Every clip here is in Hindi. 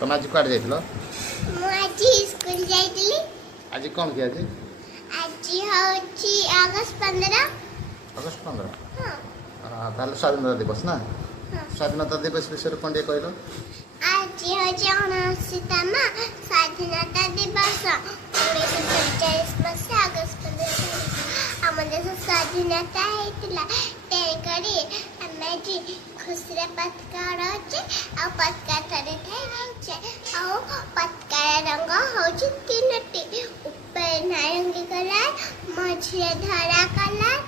तुम आज कुआडे जाइथिलो? आज स्कूल जाइतली। आज कौन कि आज होची अगस्त 15। अगस्त 15। हां ताले स्वाधीनता दिवस ना? हां स्वाधीनता दिवस विषय कोन टे कहलो? आज होची 79मा स्वाधीनता दिवस 1947 मसीहा अगस्त 15 आम देश स्वाधीनता हेतिला तेकरी हमें जी खुसरे पतका रहचे आ पतका थरे थे आ पतका रंग होची तीनटी ऊपर नारंगी कलर मझे धरा कलर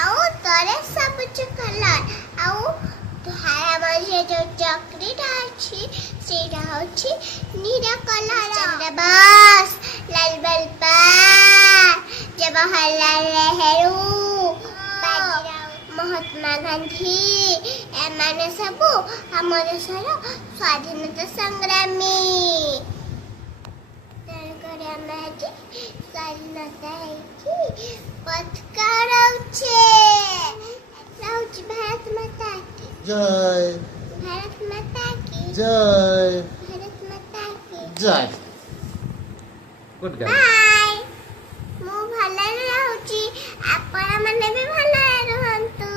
आ तरे सबज कलर आ धारा मझे जो चक्री अछि सेटा होची नीला कलर बस लाल बल पर जवाहरलाल नेहरू महात्मा गांधी एमाने सबू आम देशर स्वाधीनता संग्रामी स्वाधीनता पथका भारत माता की जय भारत माता की जय भारत माता की जय गुड गर्ल बाय मु भले रहउची आपण माने भी भले रहंतु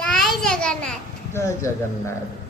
जय जगन्नाथ जय जगन्नाथ।